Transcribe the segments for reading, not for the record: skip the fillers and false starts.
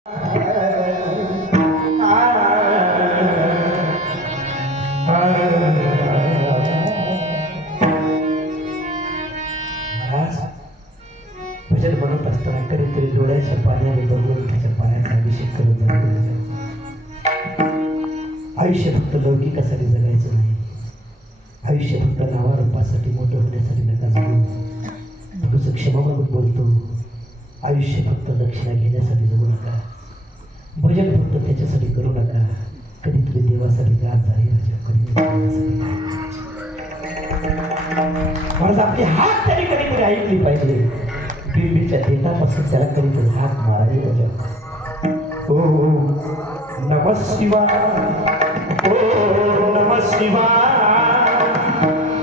भजन म्हणत असताना कधीतरी डोळ्याच्या पाण्याने बघून त्याच्या पाण्याचा अभिषेक करत जातो. आयुष्य फक्त लौकिकासाठी जगायचं नाही. आयुष्य फक्त नावा रूपासाठी मोठं होण्यासाठी नका जगू. तुझं क्षमा मागून बोलतो. आयुष्य फक्त दक्षिणा घेण्यासाठी जगू नका. भजन फक्त त्याच्यासाठी करू नका. कधीतरी देवासाठी गात झाली म्हणून आपली हात तरी कधीतरी ऐकली पाहिजे. बिंबीच्या देतापासून त्याला कधीतरी हात मारायला पाहिजे. ओ नमः शिवाय, ओ नमः शिवाय,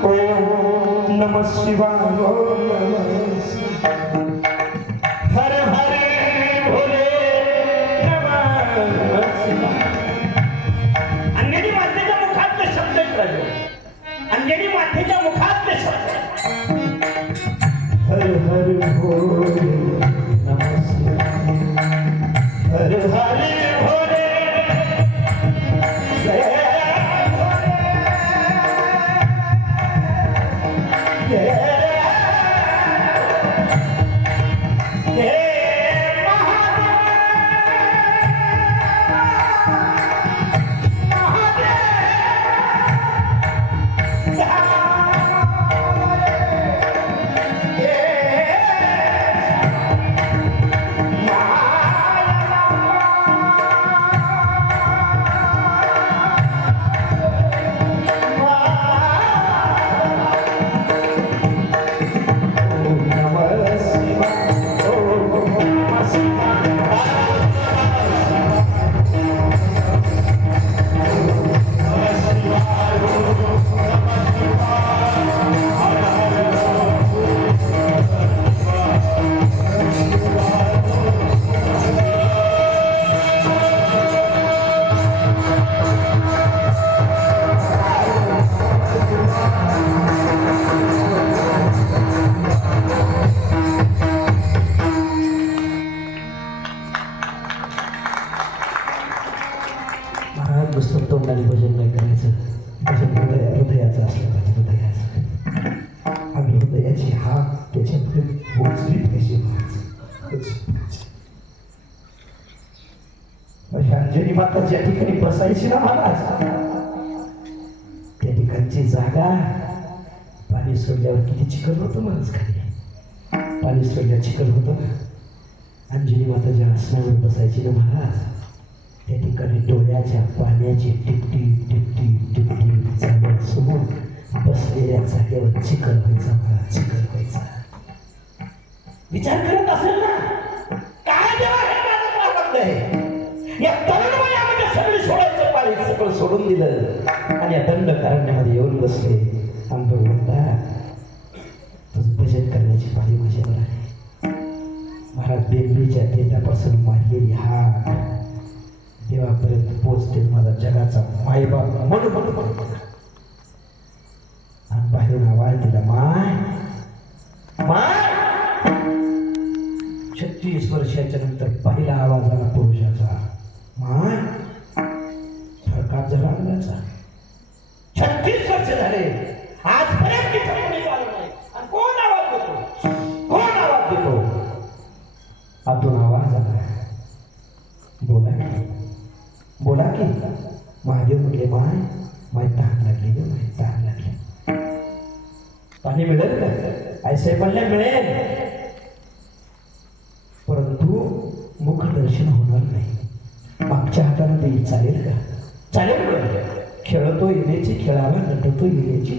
ओ नमः शिवाय, ओ नमः शिवाय. हर हर भोले नमः शिवाय. अंजनी मातेच्या मुखातले शब्द राहिले. अंजनी मातेच्या मुखातले शब्द. हर हर भोले नमः शिवाय. हर हर भोले जय भोले जय नुसतं तोंडाने भजन नाही करायचं. भजन हृदयाचं असलं पाहिजे. हृदयाचं आणि हृदयाची हाक त्याच्यापुढे पोचली पाहिजे. अंजनी माता ज्या ठिकाणी बसायची ना महाराज, त्या ठिकाणची जागा पाणी सोडल्यावर किती चिखल होतं महाराज. खाली पाणी सोडल्यावर चिखल होतं ना. अंजनी माता ज्या आसनावर बसायची ना महाराज, त्या ठिकाणी डोळ्याच्या पाण्याची टिपटी टिपटी टिपटी जाण्यासमोर बसलेल्या जागेवर चिखल व्हायचा. मला चिखल व्हायचा. विचार करत असेल ना, काय देवा हे माझं प्रारब्ध आहे. या तरुण वयामध्ये सगळं सोडायचं पाळी सगळं सोडून दिलं आणि या दंडकारण्यामध्ये येऊन बसले. आंबे म्हणतात तुझं भजन करण्याची पाळी माझ्यावर आहे. महाराज बेंबीच्या देतापासून मारलेली हाक देवापर्यंत पोचते. माझा जगाचा मायबाप म्हणून आणि बाहेरून आवाज दिला, माय माय. 36 वर्षाच्या नंतर पहिला आवाज आला पुरुषाचा, माय. थरकाप झाला अंगाचा. 36 वर्ष झाले आजपर्यंत तिथं कोणी आलं नाही. आणि कोण आवाज देतो, कोण आवाज देतो. आतून आवाज आला, बोला बोला की. महादेव म्हटले, माय माय तहान लागली ग, माय तहान लागली. पाणी मिळेल का. ऐसे म्हणले मिळेल, परंतु मुखदर्शन होणार नाही. मागच्या हाताने देईल, चालेल का. चालेल का. खेळतो येण्याची खेळाला, नटतो येण्याची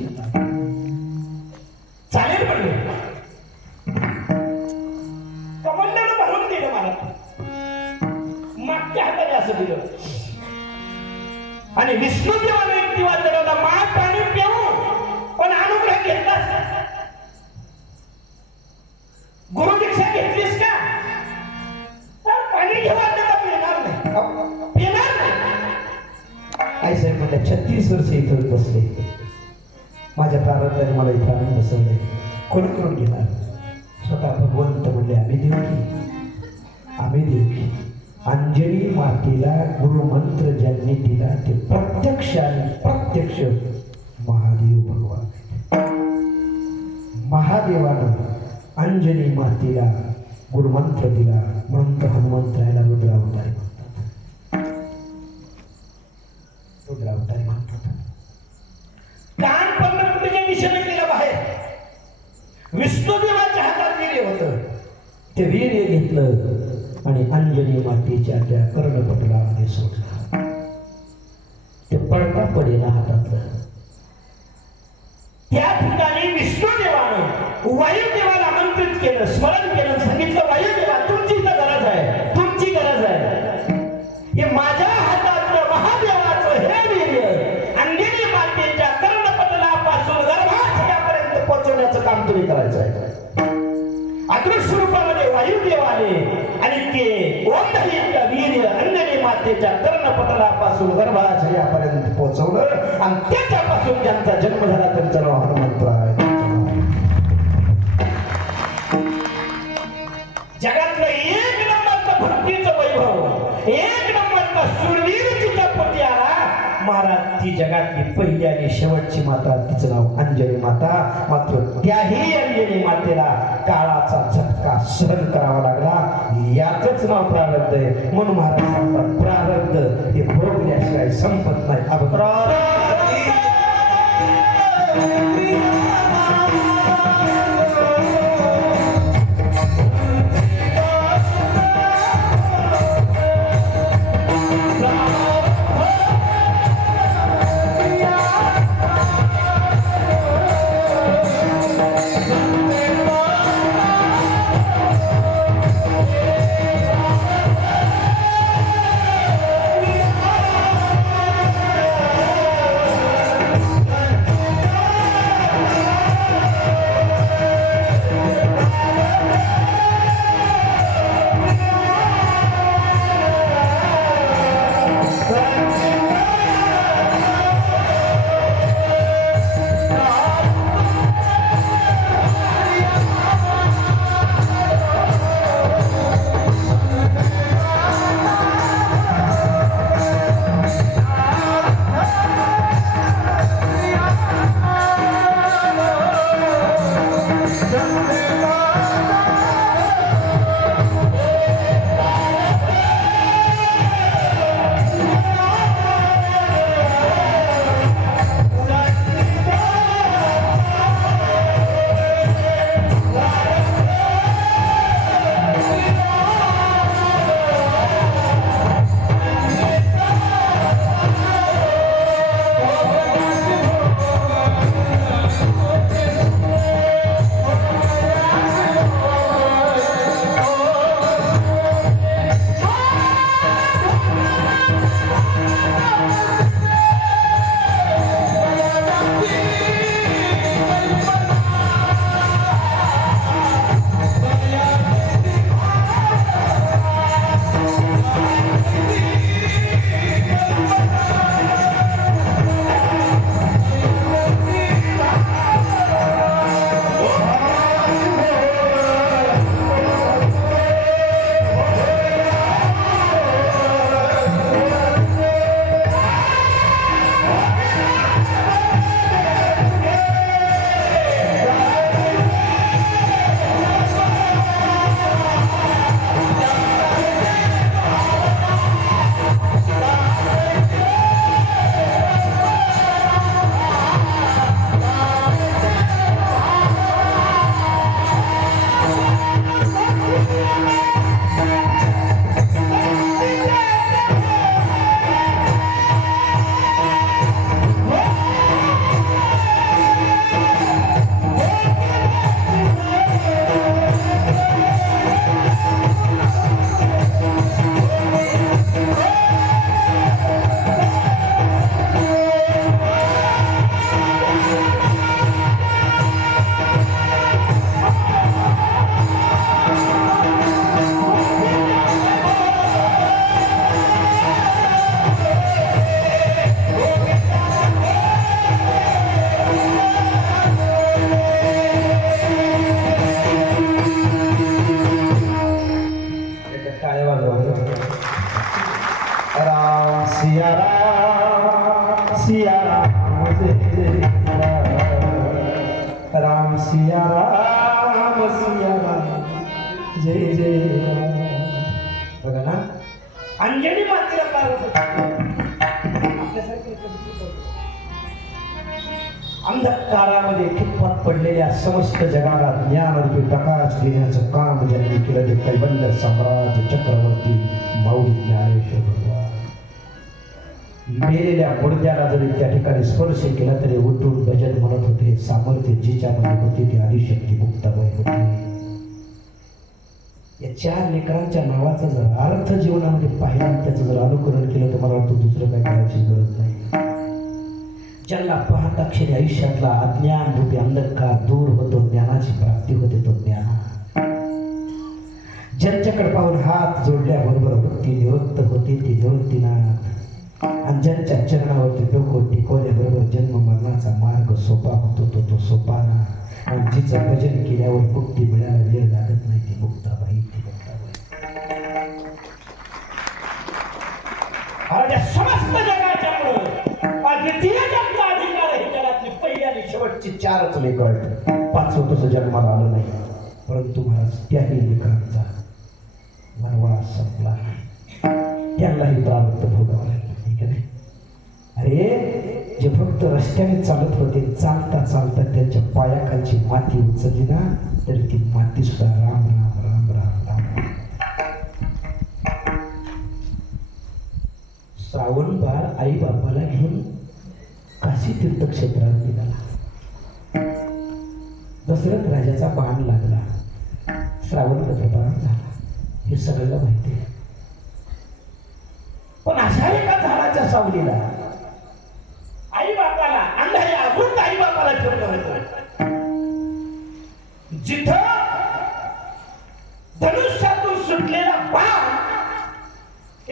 चालेल म्हणले. कमंडल भरून दिलं मला. मागच्या हाताने असं दिलं. आणि विष्णू देवाने एक दिवा चढवला, माय पाणी पिऊ पण अनुग्रह घेतलास का. गुरु दीक्षा घेतलीस का. पाणी घेवा पिणार नाही, पिणार नाही. आई साहेब म्हणल्या 36 वर्ष इथं बसले. माझ्या प्रारब्धाने मला इथं आणून बसवलंय. कोण करून घेणार. स्वतः भगवंत म्हणले, आम्ही देऊ की, आम्ही देऊ की. अंजनी मातेला गुरुमंत्र ज्यांनी दिला ते प्रत्यक्ष आणि प्रत्यक्ष महादेव भगवान. महादेवानं अंजनी मातेला गुरुमंत्र दिला म्हणून हनुमंतरायला रुद्रावतारी म्हणतात. रुद्रावतारी म्हणतात. कान पंढरपूरच्या दिशेने केलं बाहेर. विष्णुदेवाच्या हातात वीर्य होतं. ते वीर्य घेतलं आणि अंजनी मातेच्या त्या कर्णपटलामध्ये सोडलं. ते पडता पडेना हातातलं. त्या ठिकाणी विष्णुदेवानं वायुदेवाला आमंत्रित केलं, स्मरण केलं, सांगितलं वायुदेवा तुमची इथं गरज आहे, तुमची गरज आहे. हे माझ्या हातातलं महादेवाचं हे वीर्य अंजनी मातेच्या कर्णपटलापासून गर्भाशयापर्यंत पोहोचवण्याचं काम तुम्ही करायचं आहे. अदृश्य रूपामध्ये वायुदेव आले आणि ते ओंधारीचं वीर्य अंजनी मातेच्या कर्णपटलापासून गर्भाशयापर्यंत पोहोचवलं आणि त्याच्यापासून ज्यांचा जन्म झाला त्यांचं नाव हनुमंतराय. जगातलं एक नंबरचं भक्तीचं वैभव, एक नंबरचा शूरवीर तिच्या पोटी आला. महाराज ती जगातली पहिली आणि शेवटची माता, तिचं नाव अंजनी माता. मात्र त्याही अंजनी मातेला काळाचा झटका सहन करावा लागला. याचंच नाव प्रारब्ध आहे. म्हणून महाराज सांगतात प्रारब्ध हे भोगल्याशिवाय संपत नाही. सिया राम जय राम सिया राम जय जय बघा ना अंजनी मातेला अंधकारामध्ये खितपत पडलेल्या समस्त जगाला ज्ञानरूपी प्रकाश देण्याचं काम ज्यांनी केलं ते कैवल्य सम्राट चक्रवर्ती माऊली ज्ञानेश्वर भगवान. मेलेल्या मुर्द्याला जरी त्या ठिकाणी स्पर्श केला तरी उठून भजन म्हणत होते. सामर्थ्य जिच्यामध्ये होती ती आदिशक्ती मुक्ताबाई होती. या 4 लेकरांच्या नावाचा जर अर्थ जीवनामध्ये पाहिला त्याचं जर अनुकरण केलं तर मला वाटतं दुसरं काय करायची गरज नाही. ज्यांना पाहता क्षणी आयुष्यातला अज्ञान रूपी अंधकार दूर होतो, ज्ञानाची प्राप्ती होते. तो ज्ञान ज्यांच्याकडे पाहून हात जोडल्याबरोबर भक्ती निवृत्त होते ती निवृत्तीनाथ. आणि ज्यांच्या चरणावरती डोकं टिकवल्याबरोबर जन्म मरणाचा मार्ग सोपा होतो तो सोपाना. आणि जिचं भजन केल्यावर मुक्ती मिळायला वेळ लागत नाही ती मुक्ताबाई. ती मुक्ताबाई समस्त जगाच्या द्वितीय जन्म अधिकार ही जगातली पहिली आणि शेवटची 4च लेकर आहेत. 5वं तसं जन्माला आलं नाही. परंतु महाराज त्याही लेकरांचा वनवास संपला नाही. त्यांनाही प्रारब्ध भोगावं लागलं. ठीक आहे. अरे जे भक्त रस्त्याने चालत होते चालता चालता त्यांच्या पायाखालची माती उचलली ना तरी ती माती सुद्धा राम राम राम राम राम. श्रावण बाळ आई बापाला घेऊन काशी तीर्थक्षेत्रात निघाला. दशरथ राजाचा बाण लागला. श्रावण गतबाण झाला हे सगळ्याला माहिती आहे. पण अशा एका झाडाच्या सावलीला आई बापाला अंधाया वृद्ध आई बापाला ठेवलं होतं. जिथं धनुष्यातून सुटलेला बाण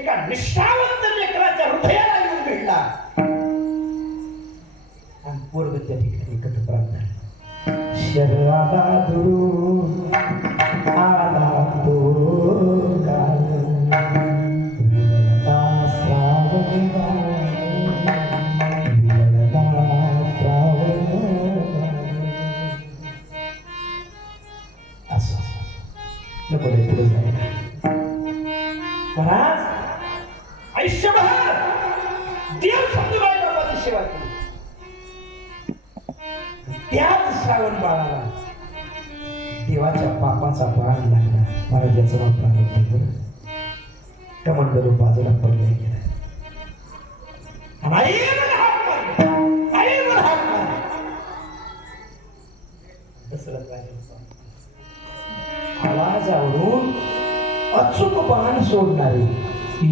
एका निष्ठावंत लेकराच्या हृदयाला येऊन भिडला आणि पोरग त्या ठिकाणी कथप्राप्त झाला. शरणाला दुरून आला तो काल विलला श्रावण असं नको रे पुढे जायला. महाराज आयुष्यभर देव सत्यबाई बाबाची सेवा केली. त्याच श्रावण बाळाला देवाच्या पापाचा बाण लागला. महाराजाचं नाव प्रारंभ कमंडलू बाजूला पडले गेला. दशरथ राजा आवाजावरून अचूक बाण सोडणारे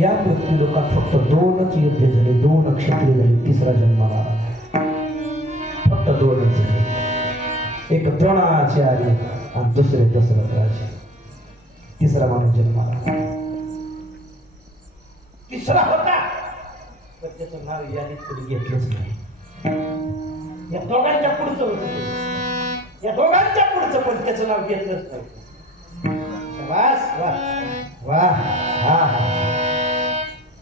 या पृथ्वी लोकात फक्त 2च युद्ध झाले. 2 क्षत्रिय झाले. 3रा जन्माला फक्त 2च झाले. एक द्रोणाचार्य आणि दुसरे दशरथ राजा. 3रा माणूस जन्माला 3रा होता पण त्याचं नाव यादीत कधी घेतलंच नाही. या दोघांच्या पुढचं होतं. या दोघांच्या पुढचं पण त्याचं नाव घेतलंच नाही. वास वा वा हा.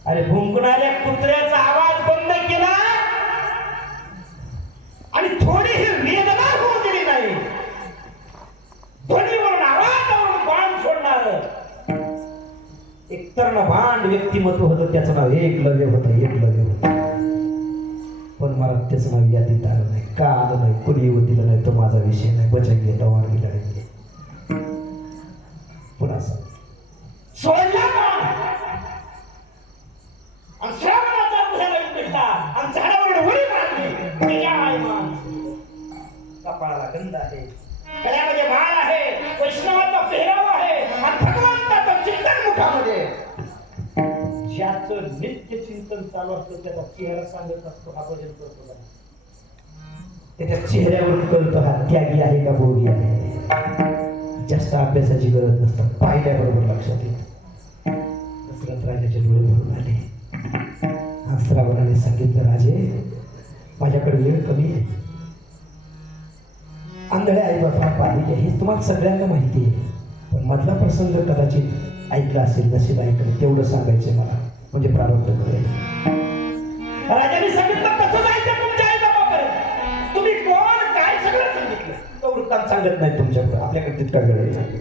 अरे भुंकणाऱ्या कुत्र्याचा आवाज बंद केला आणि थोडीही वेदना होऊ दिली नाही. ध्वनीवरून आवाजावरून बाण सोडणार एक तर्णभांड व्यक्तिमत्व होतं. त्याचं नाव एकलव्य होतं. एकलव्य होतं. पण मला त्याचं नाव यादीत आलं नाही. का आलं नाही कोणी येऊ दिलं नाही तो माझा विषय नाही. बचन घेता वाढी लढाई पुन्हा सोडला आणि श्रावणाचा बुधाला भेटला आणि झाडावर उडी मारली. कपाळाला गंध आहे. गळ्यामध्ये माळ आहे. वैष्णवाचा पेहराव आहे आणि भगवंताचं चिंतन मुखामध्ये. ज्याचं नित्य चिंतन चालू असतं त्याचा चेहरा सांगत असतो हा भजन करतो. त्याच्या चेहऱ्यावर कळतो हा त्यागी आहे का भोगी आहे. जास्त अभ्यासाची गरज नसतं. पाहिल्याबरोबर लक्षात येतं. दशरथ राजाचे डोळे भरून आले. श्रावणाने सांगितलं राजे माझ्याकडे वेळ कमी आहे. आंधळ्या आई बाबा पाहिजे हे तुम्हाला सगळ्यांना माहिती आहे. पण मधला प्रसंग कदाचित ऐकला असेल. नशीब ऐकलं तेवढं सांगायचं मला म्हणजे प्रारब्ध करेल. सांगत नाही तुमच्याकडे, आपल्याकडे तितका वेळ आहे.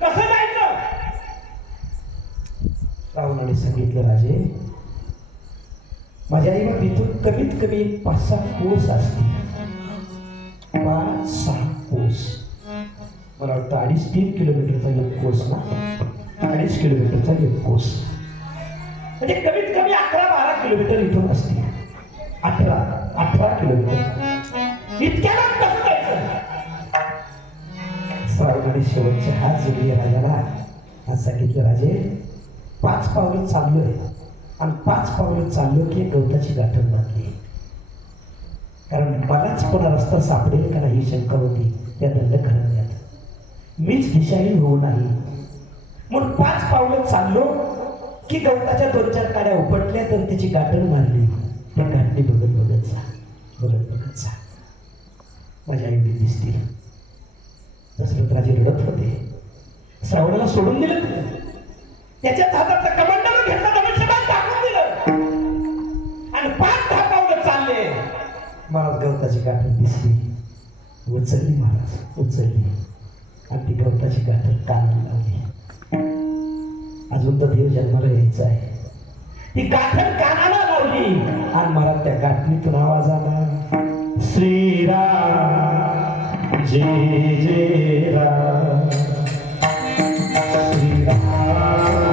कसं जायचं? रावणाने सांगितलं, राजे माझ्या आई इथून कमीत कमी 5-6 कोस असतील, 5-6 कोस. मला वाटतं 2.5-3 किलोमीटरचा एक कोस ना, 2.5 किलोमीटरचा एक कोस, म्हणजे कमीत कमी 11-12 किलोमीटर इथून असतील. 18 किलोमीटर इतक्याला कसं जायचं? श्रावणाने शेवटचे हात जोडले राजाला आणि सांगितलं, राजे 5 पावलं चाललोय आणि 5 पावलं चाललो की गवताची गाठण बांधली, कारण मलाच पुन्हा रस्ता सापडेल का नाही शंका होती त्या दंडकारण्यात. मीच दिशाहीन होऊ नाही म्हणून 5 पावलं चाललो की गवताच्या 2-4 काड्या उपटल्या तर त्याची गाठण मारली. त्या गाठणी बघत बघत जा, बघत बघत जा, माझ्या आई दिसतील. दशरथराजे रडत होते. श्रावणाला सोडून दिलं, त्याच्याच हातातला कमांडर घेतला, धनुष्यबाण टाकून दिलं आणि 5-10 पावलं चालले. महाराज गवताची गाठण दिसली, उचलली महाराज, उचलली आणि ती गवताची गाठण कानाला लावली. अजून तर देव जन्माला यायचा आहे. ती गाठण कानाला लावली आणि महाराज त्या गाठणीतून आवाज आला, श्रीराम जय जय राम, श्रीराम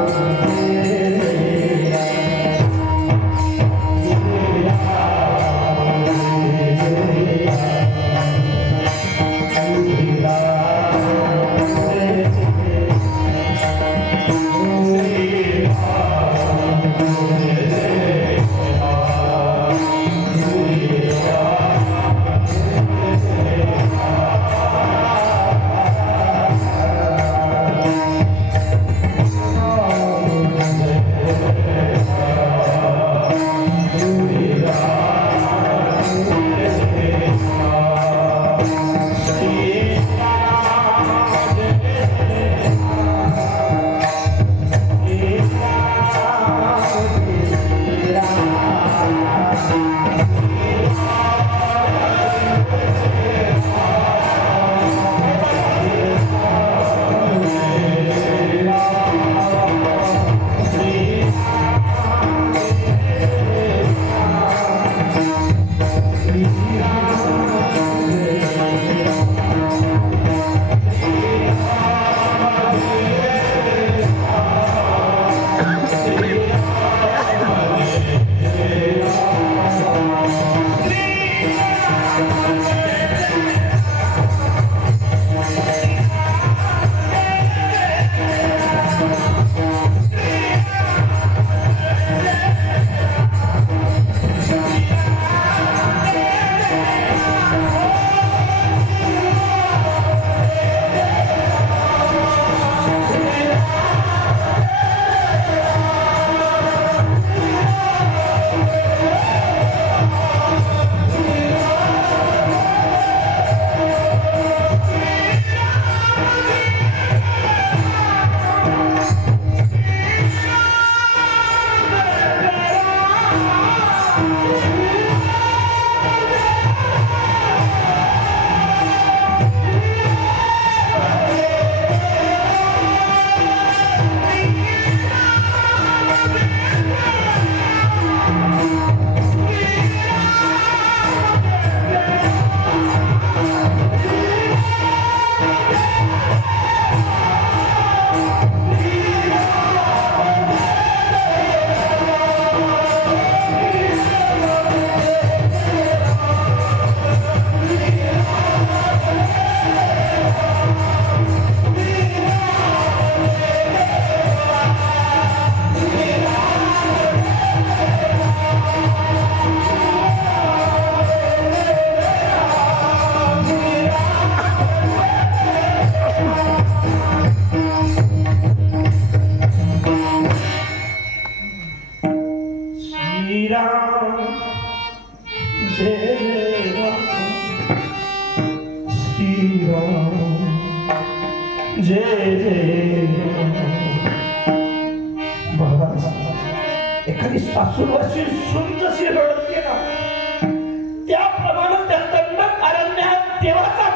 जय जय जय जय महाराज. एखादी सासूरवाशी सून जशी रडते ना त्याप्रमाणे त्या दंडक अरण्यात देवाचा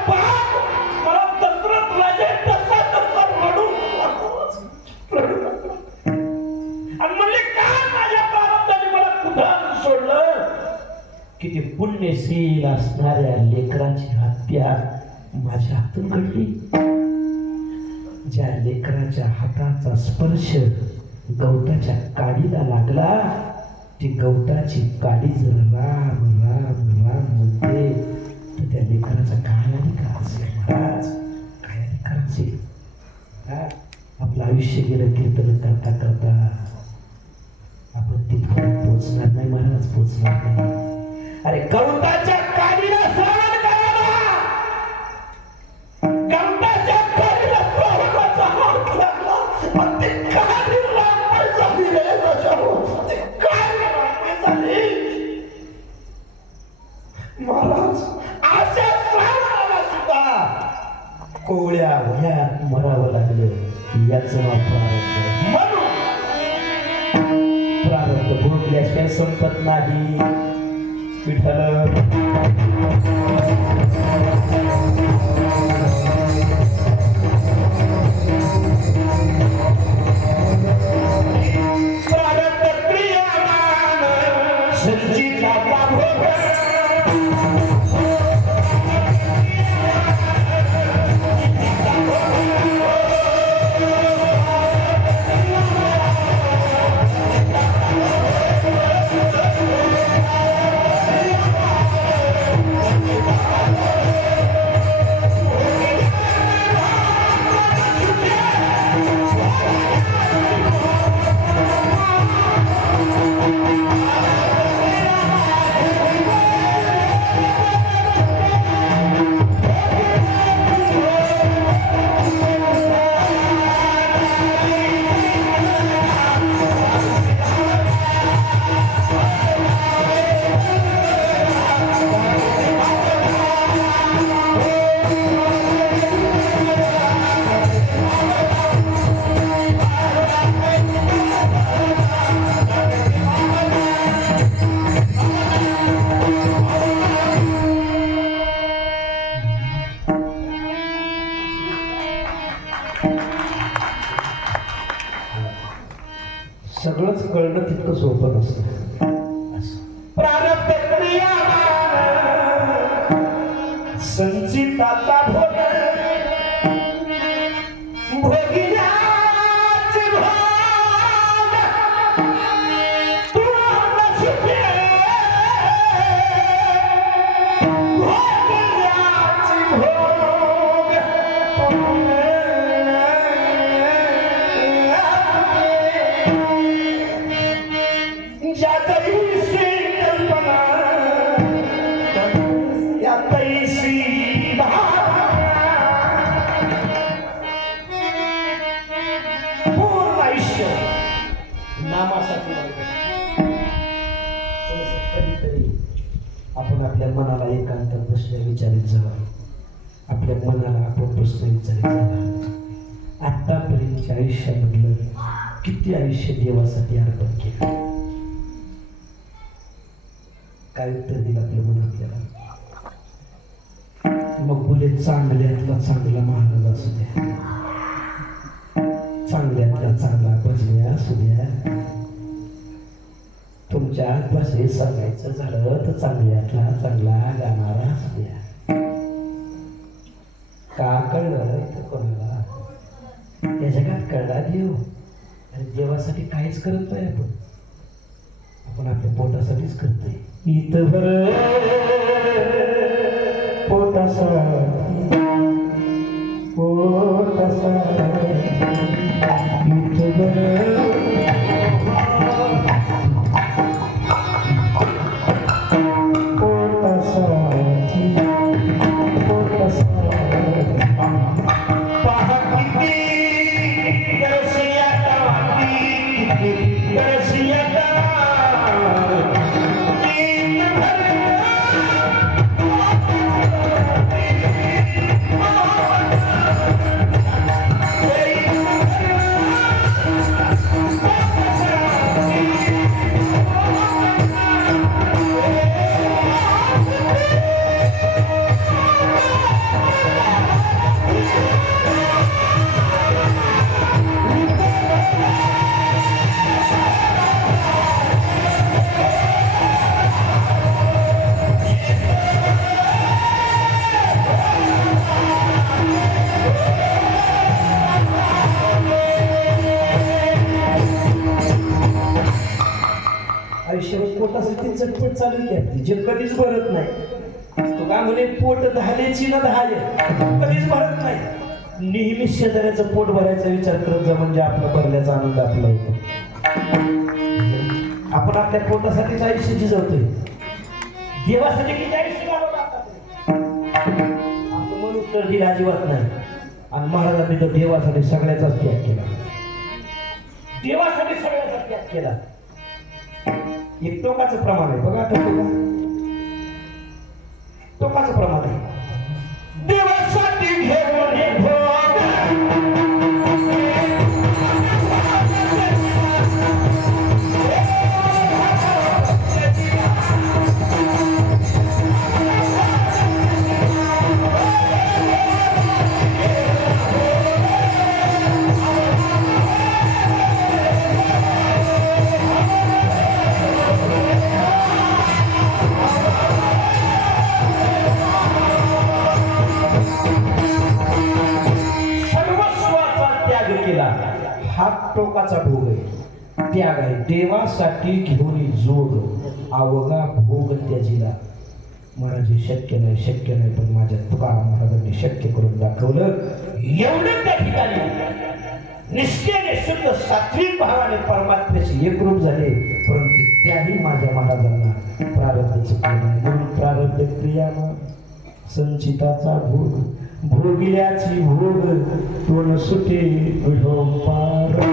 किती पुण्यशील असणाऱ्या लेकराची हत्या माझ्या हातून घडली. ज्या लेकराच्या हाताचा स्पर्श गवताच्या काडीला लागला, ती गवताची काडी जर राम राम राम म्हणते तर त्या लेकराचा काय अधिकार असेल महाराज, काय अधिकार असेल. आपलं आयुष्य गेलं कीर्तन करता करता. आपण तिथपर्यंत पोचणार नाही महाराज, पोचणार नाही. अरे गवताच्या काडीला सहन करा, गवताच्या काडीला प्रवाहाचा हात लागला, पण ते काडी राममय झाली रे त्याच्यावर, ते काडी राममय झाली. महाराज अशा श्रावणाला सुद्धा कोवळ्या वयात मरावं लागलं, याचं नाव प्रारब्ध. म्हणून प्रारब्ध भोगल्याशिवाय संपत नाही. विठ्ठल प्रारब्ध क्रियामान संचिताचा भोग. सगळंच कळणं तितकं सोपं नसतं. प्रारब्ध क्रियामान संचिताचा भोग. भोगियाचे भोग तू नशिबे, भोगियाचे भोग ज्यातैसी कल्पना त्यातैसी भावना. पूर्ण आयुष्य नामासाठी कधीतरी आपण आपल्या मनाला एकांत प्रश्न विचारित जावा. आपल्या मनाला आपण प्रश्न विचारित जावा, आतापर्यंतच्या आयुष्यामधलं किती आयुष्य देवासाठी अर्पण केलं. काय उत्तर दिलं आपल्या मन आपल्याला. मग बोले चांगल्यातला चांगला महाराज असू द्या, चांगल्यातला चांगला भजने असू द्या. तुमच्या भाषेत सांगायचं झालं तर चांगल्यातला चांगला गाणारा असू द्या. का कळलं इथं कोणाला? या जगात कळला देव, आणि देवासाठी काहीच करत नाही आपण. आपण आपल्या पोटासाठीच करतोय. इथभर पोटासाठी, पोटासाठी इथभर पोटासाठी, पोटासाठी पहा किती रसियाता वाटी, किती रसियाता. पैशावर पोटासाठी चटपट चालू की आपली जे कधीच भरत नाही तो काय म्हणे पोट धालेची ना धाले कधीच भरत नाही नेहमी शेजाऱ्याचं पोट भरायचा विचार करत जा म्हणजे आपला भरल्याचा आनंद आपला होतो आपण आपल्या पोटासाठीच आयुष्य झिजवतोय देवासाठी किती आयुष्य आपलं मन उत्तर दिलं अजिबात नाही आणि महाराजांनी तर देवासाठी सगळ्याचाच त्याग केला देवासाठी सगळ्याचा त्याग केला एक टोकाचं प्रमाण आहे बघा आता टोकाचं प्रमाण आहे देवासाठी घेऊन हे भोग हात टोकाचा भोग आहे त्याग आहे देवासाठी घेऊन जोड अवघा भोग त्याजीला महाराज शक्य नाही पण माझ्या तुकाराम महाराजांनी शक्य करून दाखवलं एवढं त्या ठिकाणी निष्ठेने शुद्ध सात्विक भावाने परमात्म्याशी एकरूप झाले परंतु त्याही माझ्या महाराजांना प्रारब्ध चुकले नाही म्हणून प्रारब्ध क्रिया संचिताचा भोग भोगिल्याची भोग तोन सुटे पार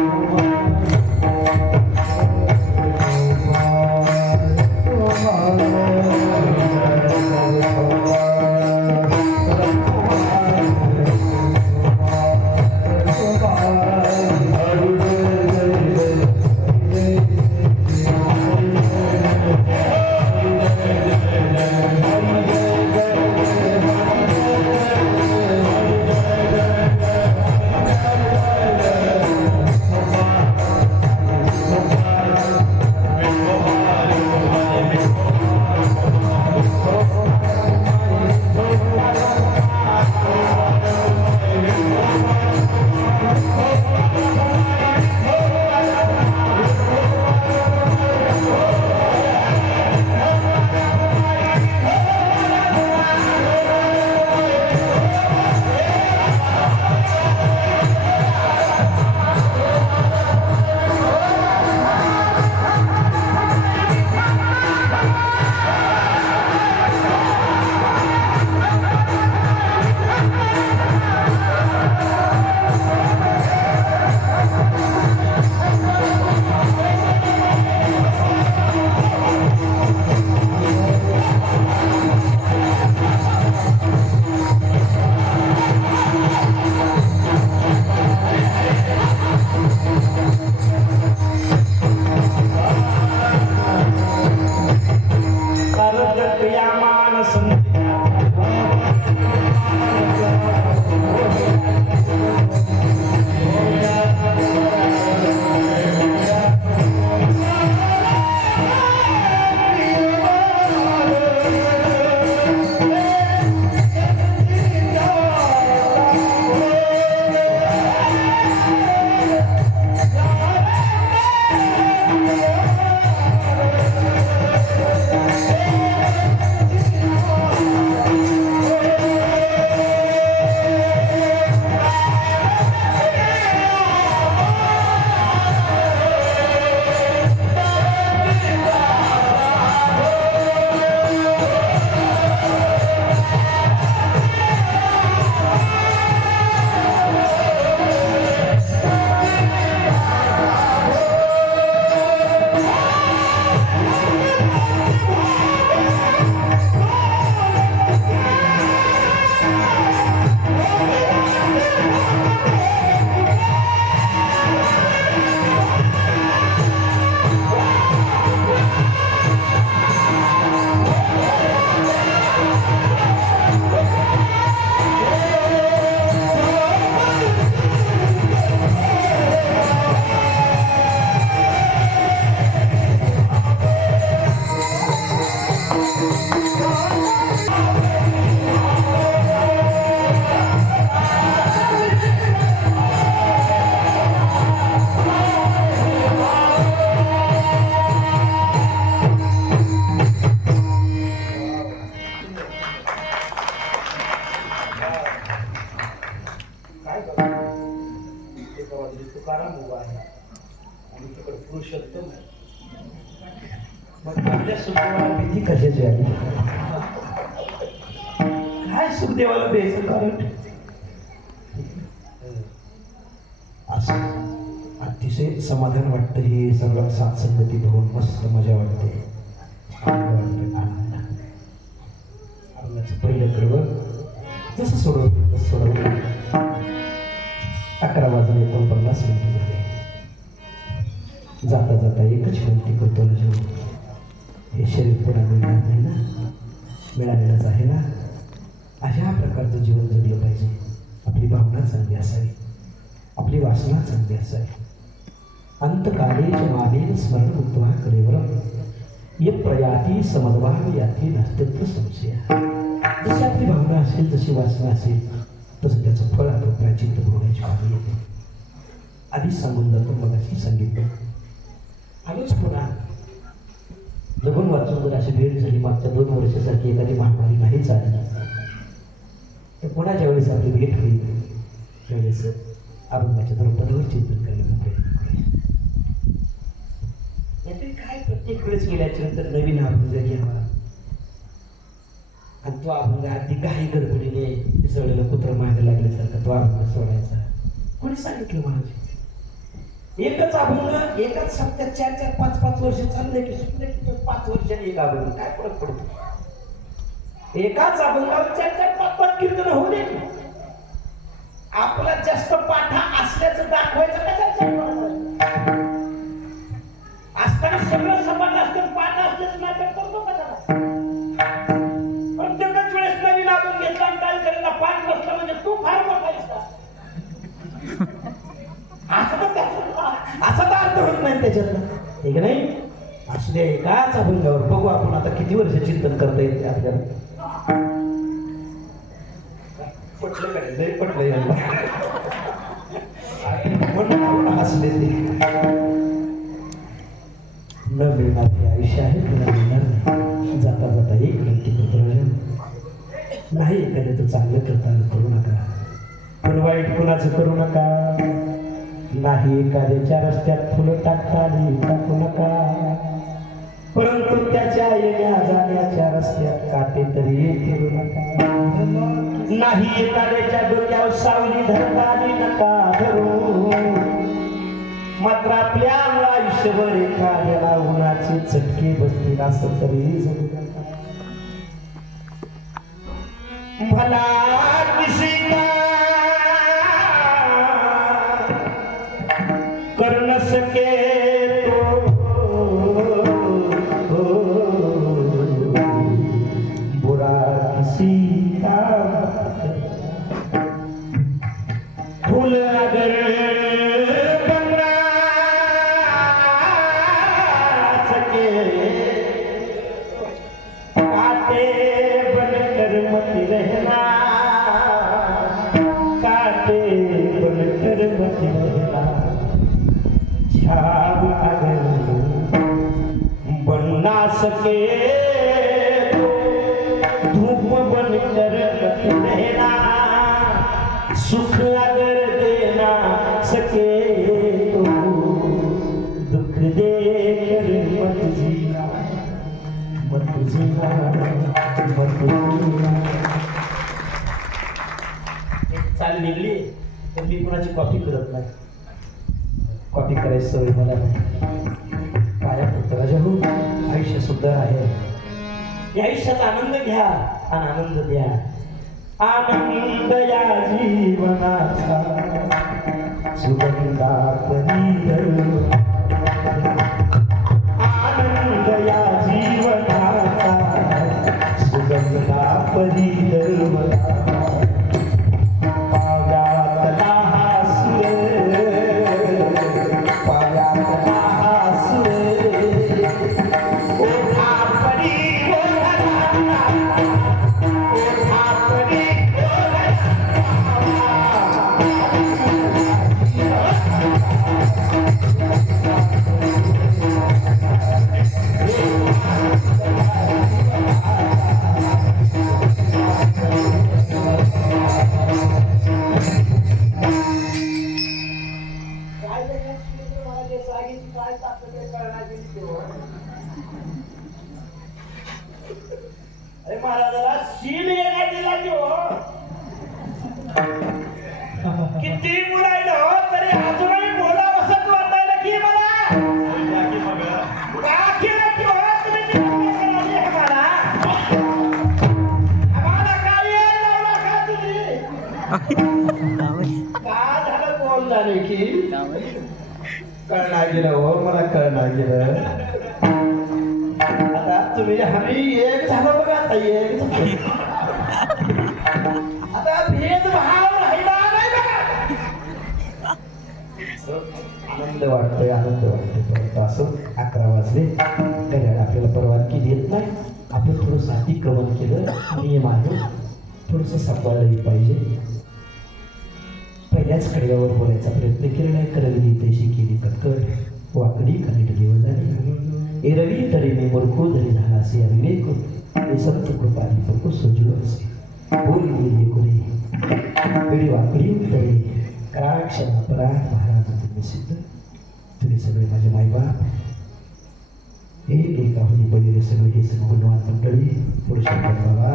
मग आपल्या सुखदेवाला भीती कशाची आली? काय सुखदेवाला द्यायचं कारण? असं अतिशय समाधान वाटतं. हे सगळं साथसंगती बघून मस्त मजा वाटते. आनंदाचं पहिलं कडवं जसं सोडवलं तसं सोडवलं. 11:49 झाले. जाता जाता एकच विनंती करतो ना, जीवन हे शरीर पुन्हा मिळणार नाही ना, मिळालेलंच आहे ना. अशा प्रकारचं जीवन जगलं पाहिजे. आपली भावना चांगली असावी, आपली वासना चांगली असावी. अंतकालेच मानेन स्मरण मुक्त्वा कलेवरम ये प्रयाती समद्भाव याती नास्तित्व संशय. जशी आपली भावना असेल, जशी वासना असेल, तसं त्याचं फळ आपण प्राचित्त होण्याची कामी येते. आधीच सांगून जातो, मगाशी सांगितलं. आलोच पुन्हा जगून वाचून जर अशी भेट झाली मागच्या 2 वर्षासाठी एखादी महामारी नाही चालली, तर पुन्हा ज्यावेळेस आपली भेट होईल त्यावेळेस अभंगाच्या द्रौपदीवर चिंतन करण्याचा प्रयत्न करायचा. नाहीतरी काय प्रत्येक वेळेस गेल्याच्या नंतर नवीन अभंग घ्यावा आणि तो अभंग अगदी काही गडबडीने पिसळलेलं कुत्रं मागे लागल्यासारखा तो अभंग सोडायचा. कोणी सांगितलं महाराज? एकच अभंग एकाच सप्त्यात 4-4, 5-5 वर्ष चालले की सुटले की 5 वर्षांनी एक अभंग, काय फरक पडतो? एकाच अभंगावर 4-4, 5-5 कीर्तन होऊ दे. आपला जास्त पाठा असल्याचं दाखवायचं का? असताना सगळं समान असतं, पाठा असल्याचं नाटक करतो का? प्रत्येकच वेळेस नवीन अभंग घेतला आणि काय करायला पाठ नसला म्हणजे तू फार मोठा दिसता. असा तर अर्थ होत नाही त्याच्यात, एक नाही. असू दे, एकाच अभंगावर बघू आपण आता किती वर्ष चिंतन करता येते आपल्याला. पटलं काय? जरी पटलं यांना हसले ते. न मिळणार हे आयुष्य आहे, न मिळणार नाही. जाता जाता एक नक्की नाही. एखाद्याचं चांगलं करताना करू नका, पण वाईट कुणाचं करू नका. नाही एखाद्याच्या रस्त्यात फुलं टाकताना टाकू नका, परंतु त्याच्या येण्या जाण्याच्या रस्त्यात काटे तरी फिरू नका. नाही एखाद्याच्या डोक्यावर सावली धरताना नका धरू, मात्र आपल्या आयुष्यभर एखाद्याला उन्हाचे चटके बसतील असं तरी जगू नका. भला किसी का कर न सके तो बुरा किसी का फूल अगर बना सके काटे बनकर मत रहना, काटे बनकर मत रहना. झाग अगर बन ना सके तो धूप बनकर मत रहना, सुख अगर देना सके तो दुख देकर मत जीना, मत जीना, मत जीना. चाल निघली तर मी कुणाची कॉपी करत नाही. कॉपी करायची सवय मला नाही. माझ्या पुत्राच्या हो आयुष्य सुद्धा आहे. या आयुष्यात आनंद घ्या आणि आनंद द्या. आनंद या जीवनाचा सुगंधा परी, आनंद या जीवनाचा सुगंधा परी. अरे महाराजाला शील येणार दिला की हो किती बोलायला हो तरी अजूनही बोला असंच वाटायला की मला का केलं की हो तुम्ही करावी आम्हाला आम्हाला काय यायला लावला का तुम्ही का झालं कोण झाले की कळणार गेलं हो मला कळणार गेलं आता तुम्ही आम्ही एक झालं बघा आता एक आता भेदभाव राहिला नाही बघा आनंद वाटतोय परत असं 11 वाजले घड्याळ आपल्याला परवानगी देत नाही आपण थोडंसं अतिक्रमण केलं नियम आहे थोडंसं सांभाळलंही पाहिजे पहिल्याच कडव्यावर बोलायचा प्रयत्न केला नाही करवली तशी केली कटकट वाकडी खाली घेऊन झाली एरवी तरी मी मूर्खो धरी झाला असे विवेक हे सत्य कृपाली पकू सोजू असे बोली गेली कोणी वेळी वाकडी तरी कराक्षणा पराग महाराज तुम्ही सिद्ध तुम्ही सगळे माझे मायबाप एक आहुनी पडलेले सगळे हे गुणवान मंडळी पुरुषोत्तम बाबा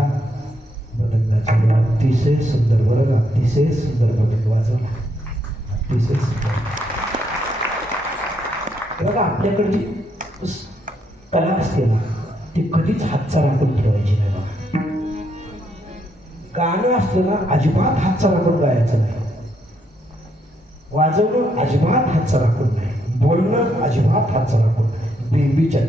मदंगाचा अतिशय सुंदर वर्ग अतिशय सुंदर मदंग वाजवला अतिशय सुंदर बघा आपल्याकडची कला असते ना ती कधीच हातचा राखून ठेवायची नाही बघा गाणं असतं ना अजिबात हातचा राखून गायचं नाही वाजवणं अजिबात हातचा राखून नाही बोलणं अजिबात हातचा राखून नाही बिंबीच्या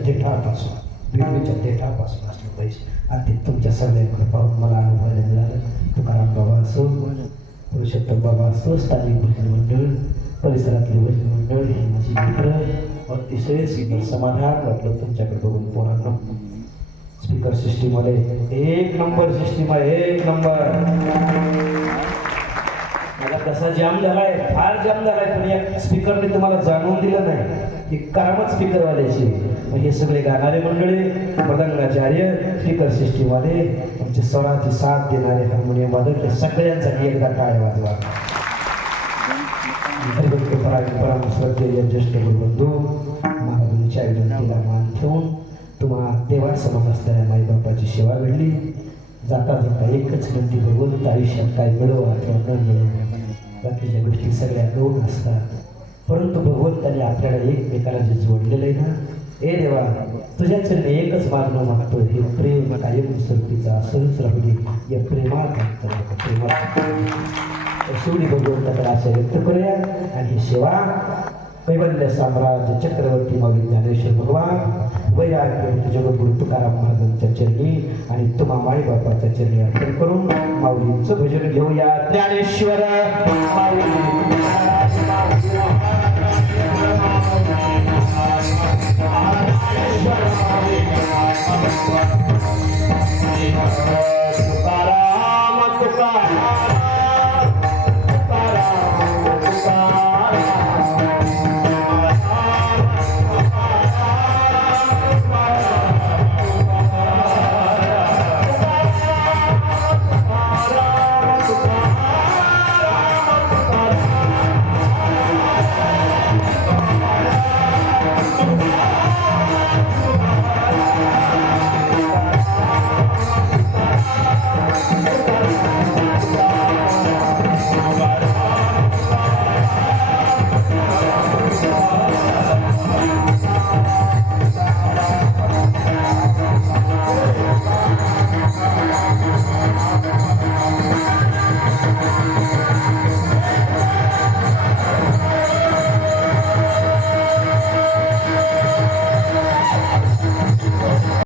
देठापासून असलं पाहिजे आणि ते तुमच्या सगळ्यांकडे पाहून मला अनुभवायला मिळालं तुकाराम बाबा असो पुरुषोत्तम बाबा असो स्थानिक भजन मंडळ परिसरातले भजन मंडळ हे माझी मित्र अतिशय सुंदर समाधान वाटलं तुमच्याकडे बघून पोरांना स्पीकर सिस्टीममध्ये एक नंबर सिस्टीम आहे एक नंबर मला कसा जाम झालाय फार जाम झालाय पण या स्पीकरने तुम्हाला जाणून दिलं नाही ही करामत स्पीकरवाल्याची हे सगळे गाणारे मंडळी मदंगाचार्य स्पीकर सिस्टीमवाले आमचे स्वराची साथ देणारे हार्मोनियम वादक हे सगळ्यांसाठी एकदा टाळ्या वाजवा परम श्रद्धेय ज्येष्ठ गुरुबंधू महाराजांच्या विनंतीला मान ठेवून तुम्हा देवा समान असणाऱ्या माईबापाची सेवा घडली जाता जाता एकच विनंती भगवंत आयुष्यात काय मिळवा किंवा न मिळवा बाकीच्या गोष्टी सगळ्या गौण असतात परंतु भगवंताने आपल्याला एकमेकाला जे जोडलेलं आहे ना ए देवा तुझ्या चरणी एकच मागणं मागतो हे प्रेम कायम स्वरूपीचा असंच राहू दे या प्रेमात शेवटी भगवंताकडे आशा व्यक्त करूया आणि ही सेवा कैवल्य साम्राज्य चक्रवर्ती माऊली ज्ञानेश्वर भगवान वैराग्य जगद्गुरु तुकाराम महाराजांच्या चरणी आणि तुम्हा माईबापाच्या चरणी अर्पण करून माऊलींचं भजन घेऊया ज्ञानेश्वर माऊली